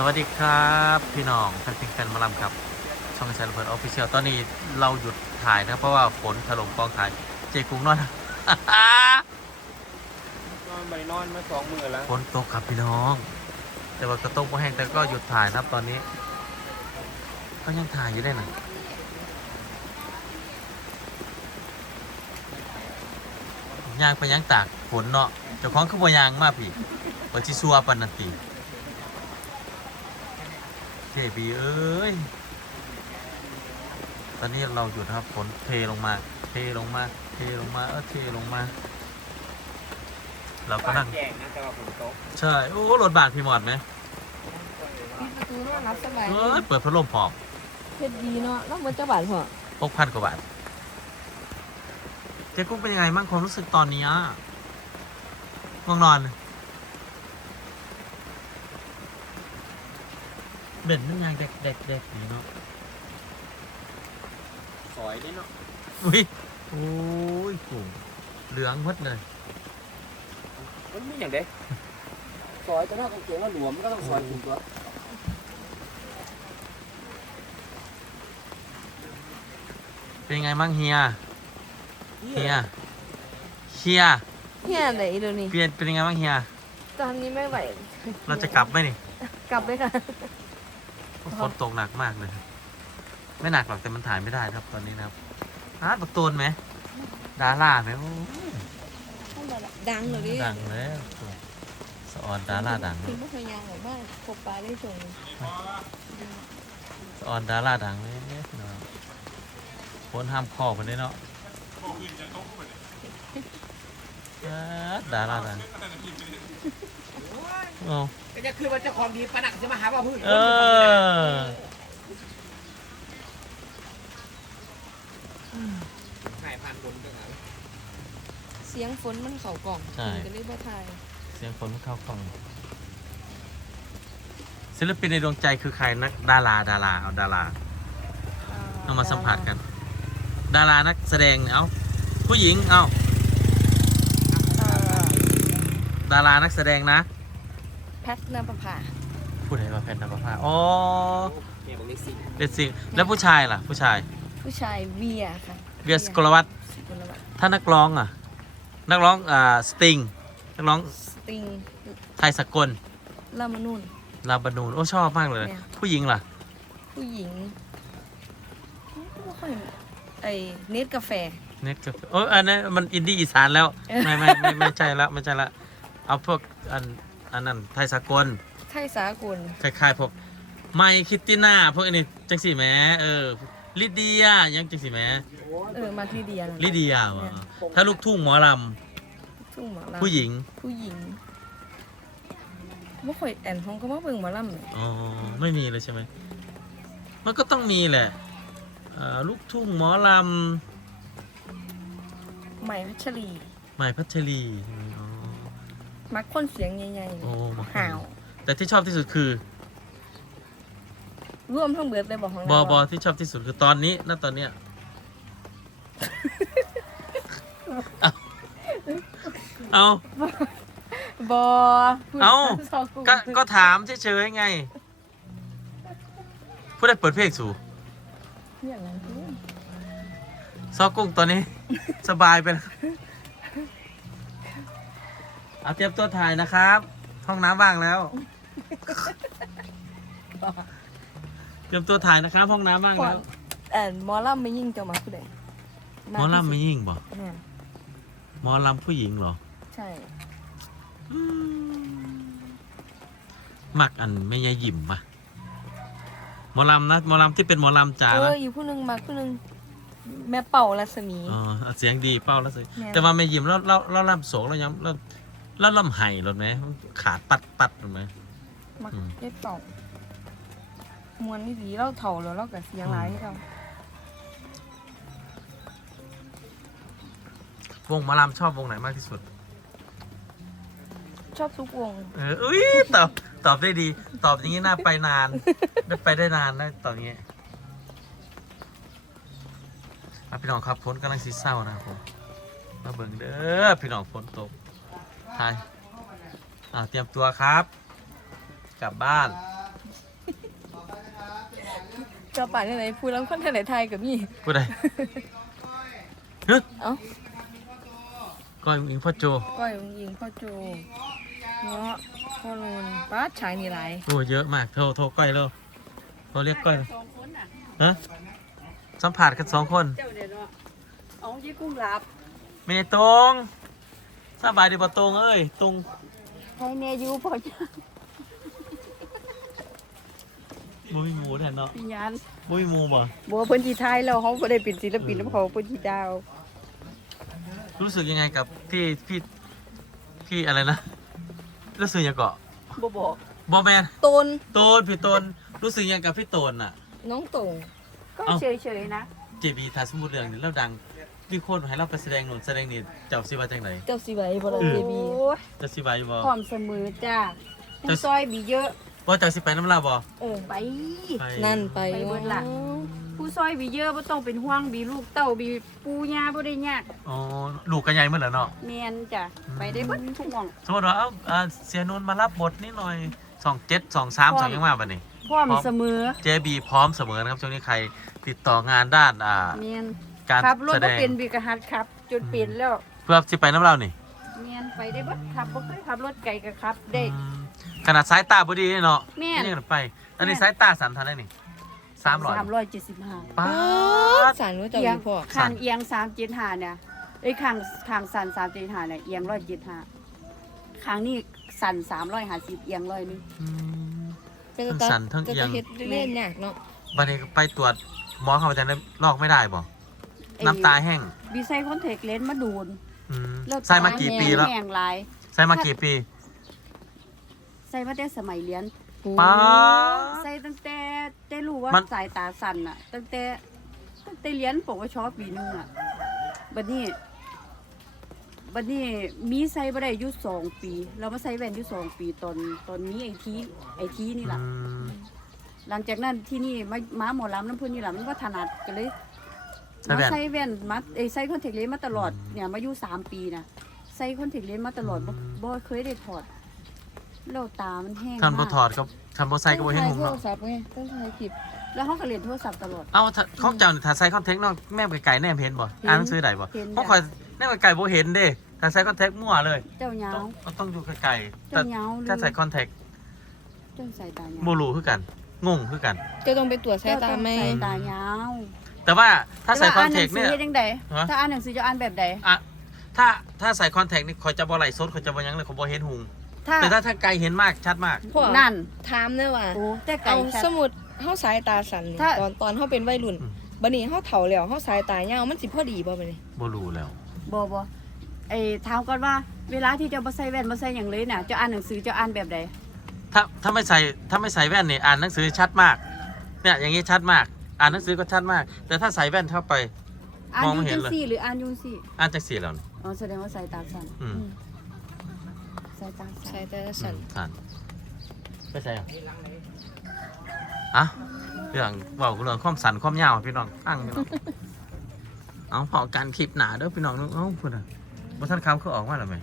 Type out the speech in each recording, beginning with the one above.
สวัสดีครับพี่น้องแฟนเพลงแฟนหมาลำครับ ช่องแชร์เพิร์ดออฟฟิเชียลตอนนี้เราหยุดถ่ายนะครับเพราะว่าฝนถล่มกองถ่ายเจกุ้งนอนนอนไปนอนมาสองมือแล้วฝนตกครับพี่น้อง แต่ว่ากระตกไม่แห้งแต่ก็หยุดถ่ายนะครับตอนนี้ ก็ยังถ่ายอยู่ได้นะยางไปยังตากฝนเนาะเจ้าของคือบ่ยางมาพี่เปิดชิซัวปันนันตี เทบีเอ้ย ตอนนี้เราหยุดนะครับฝนเทลงมา เทลงมา เทลงมา เออเทลงมา เราก็นั่ง แจงนะแต่ว่าฝนตกใช่ โอ้ รถบาดพี่หมอดไหมปิดประตูนอนรับสบายเออเปิดพัดลมพร้อมเฮ็ดดีเนาะแล้วมันจะบาดพอหกพันกว่าบาท เจ๊กุ้งเป็นยังไงบ้างความรู้สึกตอนนี้อะง่วงนอน เบ็ดมันยังเด็กเด็กเด็กอยู่เนาะสอยนี่เนาะอุ้ยโอ้ยกุ้งเหลืองหมดเลยมันไม่อย่างเด็กซอยจะน่าต้องเกงว่าหลวมก็ต้องซอยถึงตัวเป็นยังไงบ้างเฮียเฮียเฮียเฮียไหนเดี๋ยวนี้เปลี่ยนเป็นยังไงบ้างเฮีย ตอนนี้ไม่ไหว เราจะกลับไหมนี่ กลับไปค่ะ ฝนตกหนักมากเลยไม่หนักหรอกแต่มันถ่ายไม่ได้ครับตอนนี้นะครับฮาร์ดประตูนไหมดาราไหมโอ้ยดังเหรอดิดังแล้วสะออนดาราดังถึงไม่เคยยังหรอกบ้านพบปลาได้ส่งสะออนดาราดังเลยเนาะคนห้ามคอคนนี้เนาะเอิ้นดาราดังโอ้ ก็จะคือว่าเจ้าของดีปะนักจะมาหาว่าพื้นเออหายผ่านบนก็ไงเสียงฝนมันเข่ากล่องมันก็เลยบ่ทายเสียงคนเข้ากล้อง ศิลปินในดวงใจคือใครนักดาราดาราเอาดาราเอามาสัมผัสกัน ดารานักแสดงเอาผู้หญิงเอาเอ่อดารานักแสดงนะ แพทนภาภาผู้ใดมาแพนนภาอ๋อเนี่ยบอกเลยสิเดซิงแล้วผู้ชายล่ะ ผู้ชายผู้ชายเวียค่ะเวียสกลวัตสกลวัฒน์ถ้านักร้องอะ นักร้องอ่าสติงนักร้องสติงไทยสกลลามานุนลาบานูนโอ้ชอบมากเลย เนี่ย ผู้หญิงล่ะ ผู้หญิงไม่ค่อยไอ้เนตกาแฟ เน็ตกับโอ้ยอันนั้นมันอินดี้อีสานแล้ว ไม่ไม่ไม่ไม่ใช่ละไม่ใช่ละเอาพวกอัน อันนั้นไทยสากลไทยสากลคล้ายๆพวกไมคิตติน่าพวกอันนี้จังสีแหมเออลิเดียยังจังสีแหมเออมาที่เดียนะลิเดียวะถ้าลูกทุ่งหมอลทุ่งหมอลำำผู้หญิงผู้หญิงไม่ค่อยแอนห้องก็มาเบิ่งหมอลำเนี่ยอ๋อไม่มีเลยใช่ไหมมันก็ต้องมีแหละอ่าลูกทุ่งหมอลใหม่พัชรีำใหม่พัชรีอ๋อมั กคนเสียงใหญ่โอ้มาๆห่าว แต่ที่ชอบที่สุดคือร่วมทั้งเบิดเลยบอกของบอบอที่ชอบที่สุดคือตอนนี้ณตอนเนี้ยเอาบอเอ้าสงกูก็ก็ถามเฉยๆไง ผู้ได้เปิดเพลงสู่อย่างนั้นคือซอกกุ้งตอนนี้ สบายไปแล้ว เอาเตรียมตัวถ่ายนะครับ ห้องน้ำว่างแล้ว เตรียมตัวถ่ายนะครับ ห้องน้ำว่างก่อแล้นวแอนหมอลำไม่ยิ่งจะมาผู้ใดหมอลำไม่ยิ่งบ่เนี่ยหมอลำผู้หญิงเหรอใช่ อืมมักอันไม่ยายหยิมปะหมอลำนะหมอลำที่เป็นหมอลำจ๋าเอนะออยู่ผู้หนึงมาผู้หนึงแม่เป่ารัศมี อ๋อเสียงดีเป้าแล้วสิแม่นแต่ว่าไม่ยิ้มแล้วเราเราลำโศกแล้วยังแล้ว แล้วลำไห้หรอไหมขาดปัดปัดหรอไหม มักอืมได้เป่ามวนนี่ดีเราเถ่าแล้วเรากับเสียงหลายให้เราวงหมอลำชอบวงไหนมากที่สุด ชอบทุกวงเอออุ้ยตอบตอบได้ดี ตอบอย่างนี้น่าไปนาน ได้ไปได้นานนะตอบอย่างนี้อะพี่น้องครับฝนกำลังสีเศร้านะครับผมมาเบิ่งเด้อพี่น้องฝนตก ทายอ่าเตรียมตัวครับ กลับบ้านจะป่านที่ไหนพูดแล้วคนที่ไหนไทยกับมี่ผู้ใดฮึเอ้าก้อยอิงพ่อโจก้อยยิงพ่อโจเงาะพ่อนูนป้าชายนี่ไรโอ้เยอะมากโทรโทรก้อยเลยโทรเรียกก้อยเลยสองคนน่ะฮะสัมผัสกันสองคน เจ้าเดี๋ยวเนาะเอายี่กุ้งหลับเมตรง สบายดีป่ะตรงเอ้ยตรงใครเนยูพอจะบ่มีหมูแทนเนาะพิญญาณบ่มีหมูบ่บัวเพิ่นที่ไทยแล้วเขาบ่ได้เป็นศิลปินแล้วเขาเพิ่นที่ดาว รู้สึกยังไงกับที่พี่พี่อะไรนะรู้สึกยังเกาะบ่บอกบอแมนตนโตนพี่โตนรู้สึกยังกับพี่โตนอะ น้องตงก็เอ้าเฉยๆนะ เจบีถ้าสมมุติเรื่องนี้เราดัง มีคนให้เราไปแสดงนู่นแสดงนี่เจ้าสิว่าจังไดเจ้าสิไหว้บ่ล่ะเออเจบีโอ้ยเจะสิว่าอยู่บ่ พร้อมเสมอจ้าผู้ซอยบีเยอะ บ่เจ้าสิไปน้ำลาวบ่เออ ไป ไปนั่นไปไปเบิดล่ะ ผู้ซอยบีเยอะบ่ต้องเป็นห่วงบีลูกเต้าบีปู่ย่าบ่ได้ยากอ๋อลูกกันใหญ่เมื่อแล้วเนาะ แม่นจ้ะไปได้เบิดทุกหม่อง สมมติว่าเอ้าอ่าเสียนนท์มารับบทนิดหน่อยสองเจ็ดสองสามสองยังมาบัดนี้ พร้อมพร้อม เสมอ เจบีพร้อมเสมอนะครับช่วงนี้ใครติดต่องานด้านอ่า แม่น การขับรถแสดบ่งเป็นบีก็หัดขับ จนเป็นแล้วเพื่อสิไปน้ำลาวนี่แม่นไปได้เบิดขับบ่เคยขับรถไกลก็ขับได้ อืมขนาดสายตาบ่ดีเนาะแม่น นี่กันไป อันนี้สายตาสันทันได้นี่สามร้อย375ป้าป๊าดดสารรู้เจ้าเอีอยงยู่พ่อข้างเอียงสามเจ็ดห้าเนี่ยไอ้ยข้างข้างสันสามเจ็ดห้าเนี่ยเอียงร้อยเจ็ดห้าข้างนี้สันสามร้อยห้าสิบเอียงร้อยหนึง อืม เป็นทั้งตาสั่นทั้งจะเอียงเฮ็ดเล่นยากเนาะ บัดนี้ไปตรวจหมอเขาจะได้ลอกไม่ได้บ่ ไอ้น้ำตาแห้งบีไซคอนเทคเลนส์มาดูนอืมแล้วใส่มากี่ปีแล้ว แห้งหลายใส่มากี่ปีใส่มาแต่สมัยเรียน ป้าดใส่ตั้งแต่ได้รู้ว่ามัน สายตาสั่นอะ ตั้งแต่ตั้งแต่เรียนปวชปีหนึงอะบัดนี้บัดนี้มีใส่บ่ได้อยู่สองปี เรามาใส่แว่นอยู่สองปีตอนตอนนี้ไอทีไอทีนี่แหละอืมหลังจากนั้นที่นี่มามาหมอลำน้ำเพื้นนี่แหละมันว่าถนัดกันเลยใส่ มาแว่นใส่แว่นมาเอ้ยใส่คอนแทคเลนส์มาตลอดเนี่ยมาอยู่สามปีนะใส่คอนแทคเลนส์มาตลอดบ่อืมบ่เคยได้ถอดแล้วตามันแห้งท่านบ่มากถอดก็ท่านบ่ใส่ก็บ่เห็นหงโทรเนาะศัพท์ไงต้องถ่ายคลิปแล้วเขาก็เรียนโทรศัพท์ตลอดเอ้าถ้าของเจ้านี่ถ้าใส่คอนแทคเนาะแม่ไกลๆแนมเห็นบ่เห็นอ่านหนังสือได้บ่เห็นเพราะจ้ะข่อยแนมไกลๆบ่เห็นเด้ถ้าใส่คอนแทคมั่วเลย เจ้าเหยาต้วองต้องอยู่ไกลๆแต่เจ้าเหยาวหรือถ้าใส่คอนแทคเจ้าสายตาเหยาบ่วรู้คือกันงงคือกันจะต้องไปตรวจสายตาไหมเจ้ต้องใส่ตาเหยาว แต่ว่าถ้าใส่คอนหแทนัคสืเนี่ยเฮ็ดจังไดฮะ ถ้าอ่านหนังสือจะอ่านแบบใด อะถ้าถ้าใส่คอนแทคนี่ข่อยจะบ่ไหลสดข่อยจะบ่หยังเลยข่อยบ่เห็นหุงถ้าแต่ถ้าถ้าไกลเห็นมากชัดมากพ่อนั่นถามเด้อว่า โอ้แต่ไกลเอาชัด สมุดเฮาสายตาสั่นนี่ถ้า ตอนตอนเฮาเป็นวัยรุ่นอืม บัดนี้เฮาเฒ่าแล้วเฮาสายตายาวมันสิพอดีบ่บัดนี้บ่รู้แล้ว บ่บ่ไอ้ถามก่อนว่าเวลาที่เจะบ่ใส่แว่นบ่ใส่หยังเลยน่ะเจะอ่านหนังสือเจะอ่านแบบใดถ้าถ้าไม่ใส่ถ้าไม่ใส่แว่นนี่อ่านหนังสือชัดมาก เนี่ยอย่างนี้ชัดมาก อ่านหนังสือก็ชัดมาก แต่ถ้าใส่แว่นเข้าไป อ่านมองอไม่ยู่เห็จันงเลย ซี่หรืออ่านอยู่ซี่อ่านจากสีแล้วนี่อ๋อแสดงว่าสายตาสั้นอืมสายตาสั้สายนตาอืสั่นมอ่านไม่ใช่อะอะเรื่องเว่าเรื่องความสันความยาวพี่น้องตั้งพี่น้องเอาพอการคลิปหนาเด้อพี่น้องเอ้าพูดอะบ่ท่านคำเขาออกมาแล้วไหม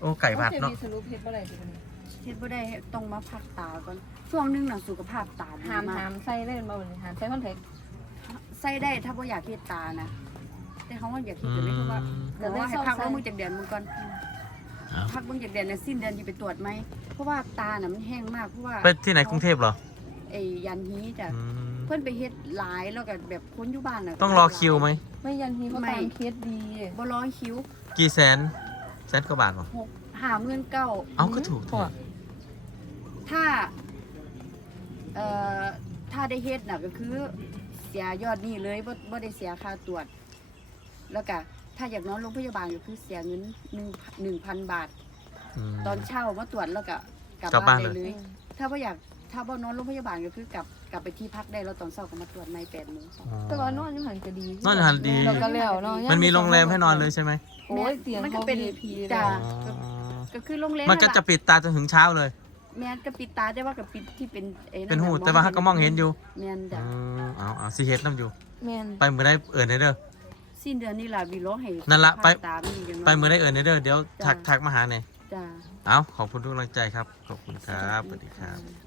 โอ้ไก่ผัดเนาะ สรุปเฮ็ดบ่ได้สิบัดนี้เฮ็ดบ่ได้ต้องมาพักตาก่อน ช่วงหนึงน่ะสุขภาพตาดีห้ามมาห้ากมใส่เล่นบ่บัดนี้ห้ามใส่คอนแทคใส่ได้ถ้าบ่อยากเฮ็ดตานะแต่เขาว่าอยากเฮ็ดก็เลยเพราะว่าอืมเดี๋ยวว่าให้พักแล้วมึงจากเดือนมึงก่อนเอาพักมึงจากเดือนเนี่ยสิ้นเดือนจะไปตรวจไหมเพราะว่าตาน่ะมันแห้งมากเพราะว่าไปที่ไหนกรุงเทพเหรอไอ้ยันฮีจ้ะอืมเพิ่นไปเฮ็ดหลายแล้วก็แบบคนอยู่บ้านน่ะ ต้องรอคิวไหม ไม่ยันทีเขาตามเคสดีบ่รอคิวกี่แสนแสนกว่าบาทเหรอหกห้าหมื่นเก้า เอาก็ถูกพ่อถ้า เอ่อถ้าได้เฮ็ดน่ะก็คือเสียยอดหนี้เลยบ่บ่ได้เสียค่าตรวจ แล้วก็ถ้าอยากนอนโรงพยาบาลก็คือเสียเงินหนึ่งหนึ่งพันบาท ม ตอนเช่ามาตรวจแล้วก็กลับกลับบ้านบ้านได้เลยเลยถ้าว่าอยากถ้าบ่นอนโรงพยาบาลก็คือกลับกลับไปที่พักได้แล้วตอนเช้าก็มาตรวจใหม่แปดโมงอ๋อ แต่ว่านอนอยู่หันก็ดีนอนอยู่หันดี เราก็แล้วเนาะมันมีโรงแรมให้นอนเลยใช่ไหมโอ้ยเตียงมันก็เขา เป็น VIP จ้ะเลยอ๋อก็คือโรงแรมมันก็ล่จะปิดตาจนถึงเช้าเลย แม่นก็ปิดตาได้ว่ากับปิดที่เป็นไอ้เป็นหูะแต่ว่าเขาก็มองเห็นอยู่แม่นจ้ะอืมเอาเอาสิเฮ็ดน้ำอยู่ แม่นไปมือได้เอิญเด้อสิ้นเดือนนี้ล่ะวีร้องให้นั่นละไป ตามีอย่างน้ย ไปมือได้เอิญเด้อเดี๋ยวทักทักมาหาเนี่ยจ้ะ เอาขอบคุณทุกกำลังใจครับ ขอบคุณครับสวัสดีครับ จ้ะ